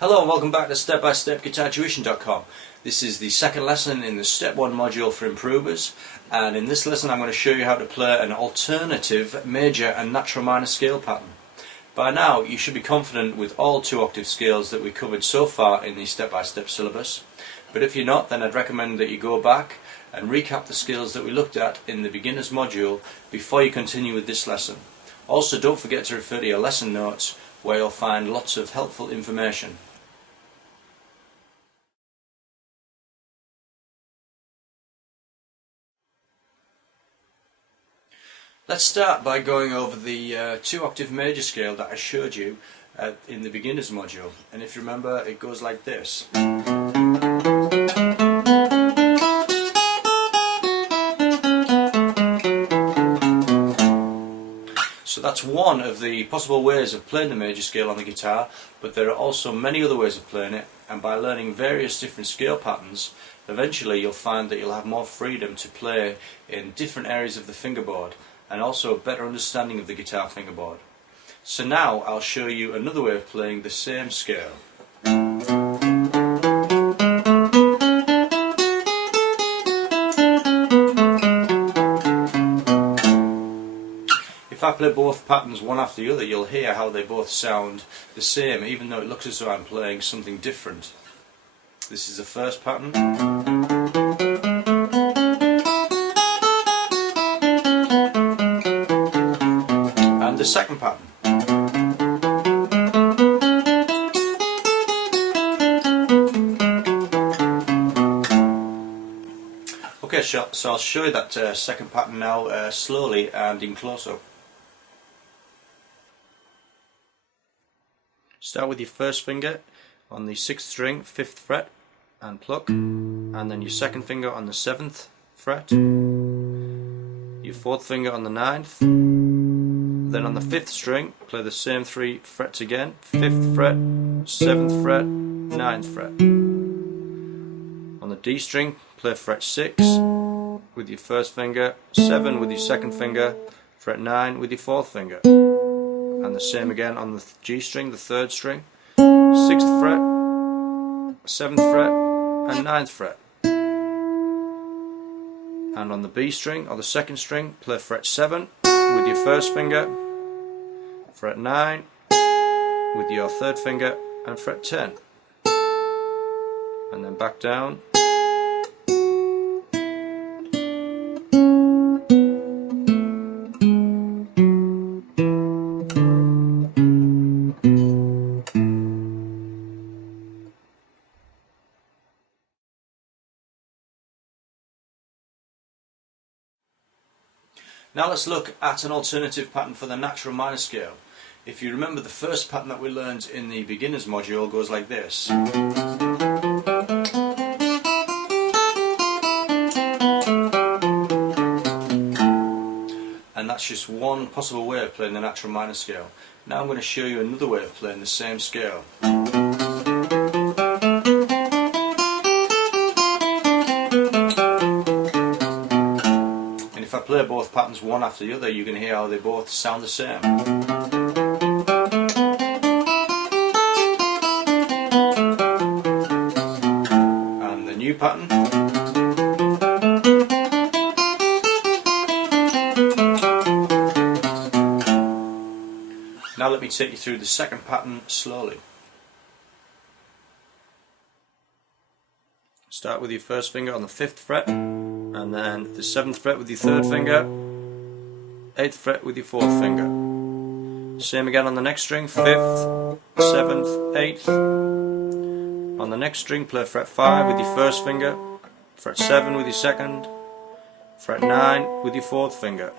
Hello and welcome back to step-by-step GuitarTuition.com. This is the second lesson in the Step 1 module for improvers, and in this lesson I'm going to show you how to play an alternative major and natural minor scale pattern. By now you should be confident with all 2-octave scales that we covered so far in the step-by-step syllabus, but if you're not, then I'd recommend that you go back and recap the scales that we looked at in the beginners module before you continue with this lesson. Also, don't forget to refer to your lesson notes where you'll find lots of helpful information. Let's start by going over the 2-octave major scale that I showed you in the beginners module, and if you remember, it goes like this. So that's one of the possible ways of playing the major scale on the guitar, but there are also many other ways of playing it, and by learning various different scale patterns, eventually you'll find that you'll have more freedom to play in different areas of the fingerboard, and also a better understanding of the guitar fingerboard. So now I'll show you another way of playing the same scale. If I play both patterns one after the other, you'll hear how they both sound the same, even though it looks as though I'm playing something different. This is the first pattern. And the second pattern. Okay, so I'll show you that second pattern now slowly and in close-up. Start with your first finger on the 6th string, 5th fret, and pluck, and then your second finger on the 7th fret, your 4th finger on the 9th, then on the 5th string play the same 3 frets again, 5th fret, 7th fret, 9th fret. On the D string play fret 6 with your first finger, 7 with your second finger, fret 9 with your 4th finger, and the same again on the G string, the 3rd string, 6th fret, 7th fret and 9th fret. And on the B string or the 2nd string play fret 7 with your first finger, fret 9 with your 3rd finger and fret 10, and then back down. Now let's look at an alternative pattern for the natural minor scale. If you remember, the first pattern that we learned in the beginners module goes like this. And that's just one possible way of playing the natural minor scale. Now I'm going to show you another way of playing the same scale. If I play both patterns one after the other, you can hear how they both sound the same. And the new pattern. Now let me take you through the second pattern slowly. Start with your first finger on the 5th fret, and then the 7th fret with your 3rd finger, 8th fret with your 4th finger. Same again on the next string, 5th, 7th, 8th. On the next string play fret 5 with your first finger, fret 7 with your second, fret 9 with your 4th finger.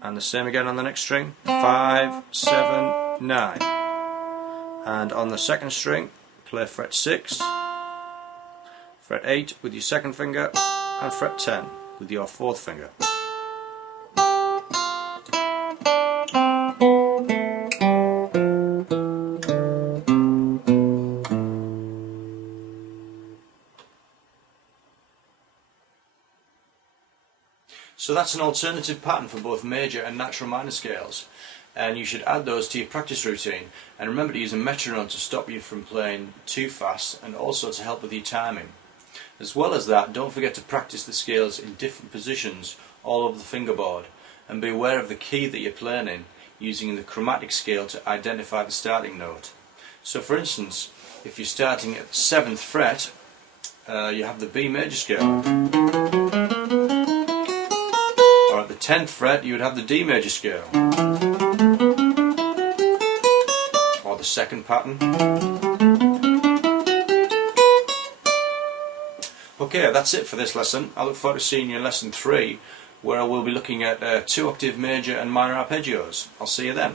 And the same again on the next string, 5, 7, 9. And on the second string play fret 6, fret 8 with your second finger, and fret 10 with your 4th finger. So that's an alternative pattern for both major and natural minor scales. and you should add those to your practice routine. And remember to use a metronome to stop you from playing too fast, and also to help with your timing. As well as that, don't forget to practice the scales in different positions all over the fingerboard, and be aware of the key that you're playing in, using the chromatic scale to identify the starting note. So for instance, if you're starting at the 7th fret, you have the B major scale. Or at the 10th fret you would have the D major scale. Or the second pattern. Okay, that's it for this lesson. I look forward to seeing you in lesson 3, where I will be looking at 2 octave major and minor arpeggios. I'll see you then.